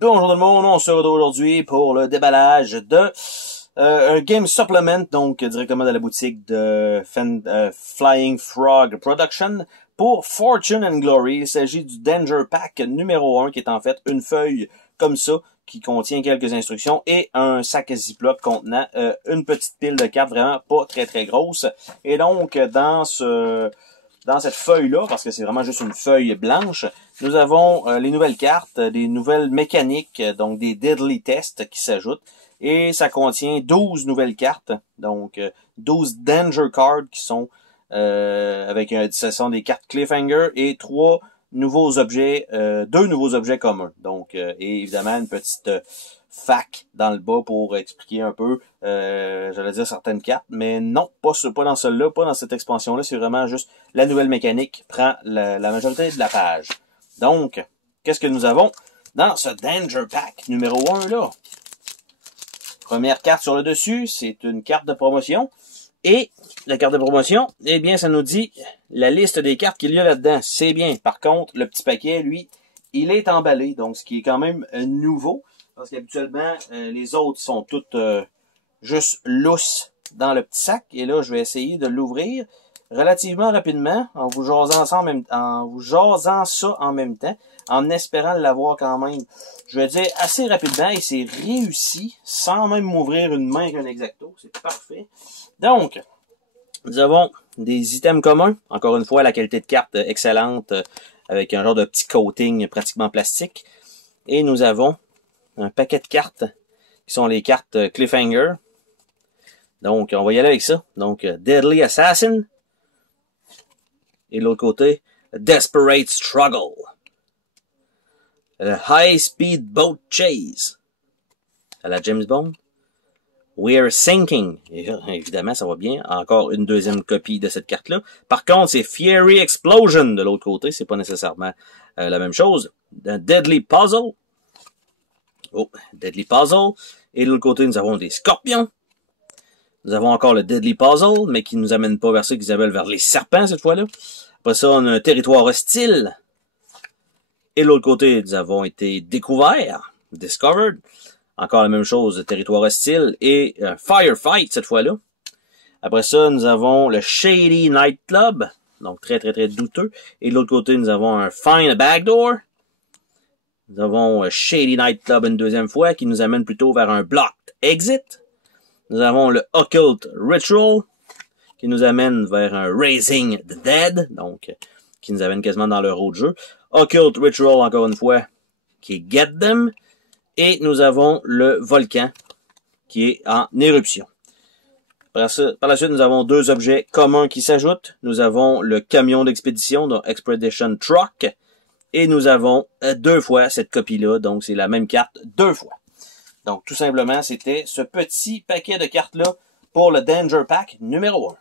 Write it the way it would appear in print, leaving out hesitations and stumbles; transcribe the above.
Bonjour tout le monde, on se retrouve aujourd'hui pour le déballage de un Game Supplement, donc directement de la boutique de Flying Frog Production pour Fortune and Glory. Il s'agit du Danger Pack numéro 1 qui est en fait une feuille comme ça qui contient quelques instructions et un sac Ziploc contenant une petite pile de cartes vraiment pas très grosse. Et donc dans cette feuille-là, parce que c'est vraiment juste une feuille blanche, nous avons les nouvelles cartes, des nouvelles mécaniques, donc des Deadly Tests qui s'ajoutent. Et ça contient 12 nouvelles cartes, donc 12 Danger Cards qui sont ce sont des cartes Cliffhanger et 2 nouveaux objets communs. Donc, et évidemment, une petite fac dans le bas pour expliquer un peu, j'allais dire certaines cartes, mais non, pas dans celle-là, pas dans cette expansion-là, c'est vraiment juste la nouvelle mécanique prend la majorité de la page. Donc, qu'est-ce que nous avons dans ce Danger Pack numéro 1 là? Première carte sur le dessus, c'est une carte de promotion. Et la carte de promotion, eh bien, ça nous dit la liste des cartes qu'il y a là-dedans. C'est bien. Par contre, le petit paquet, lui, il est emballé. Donc, ce qui est quand même nouveau. Parce qu'habituellement, les autres sont toutes juste lousses dans le petit sac. Et là, je vais essayer de l'ouvrir relativement rapidement, en vous jasant ça en même temps, en espérant l'avoir quand même, je vais dire, assez rapidement, et c'est réussi, sans même m'ouvrir une main avec un X-Acto, c'est parfait. Donc, nous avons des items communs, encore une fois, la qualité de carte excellente, avec un genre de petit coating pratiquement plastique, et nous avons un paquet de cartes, qui sont les cartes Cliffhanger. Donc, on va y aller avec ça. Donc, Deadly Assassin, et de l'autre côté, Desperate Struggle. High Speed Boat Chase. À la James Bond. We're Sinking. Et, évidemment, ça va bien. Encore une deuxième copie de cette carte-là. Par contre, c'est Fury Explosion de l'autre côté. C'est pas nécessairement la même chose. Deadly Puzzle. Oh, Deadly Puzzle. Et de l'autre côté, nous avons des scorpions. Nous avons encore le Deadly Puzzle, mais qui nous amène pas vers ça, qu'Isabelle, vers les serpents cette fois-là. Après ça, on a un territoire hostile. Et de l'autre côté, nous avons été découverts, discovered. Encore la même chose, territoire hostile et firefight cette fois-là. Après ça, nous avons le Shady Night Club, donc très douteux. Et de l'autre côté, nous avons un Find a Backdoor. Nous avons Shady Night Club une deuxième fois, qui nous amène plutôt vers un Blocked Exit. Nous avons le Occult Ritual, qui nous amène vers un Raising the Dead, donc qui nous amène quasiment dans leur autre jeu. Occult Ritual, encore une fois, qui est Get Them. Et nous avons le Volcan, qui est en éruption. Par la suite, nous avons 2 objets communs qui s'ajoutent. Nous avons le camion d'expédition, donc Expedition Truck. Et nous avons 2 fois cette copie-là, donc c'est la même carte 2 fois. Donc, tout simplement, c'était ce petit paquet de cartes-là pour le Danger Pack numéro 1.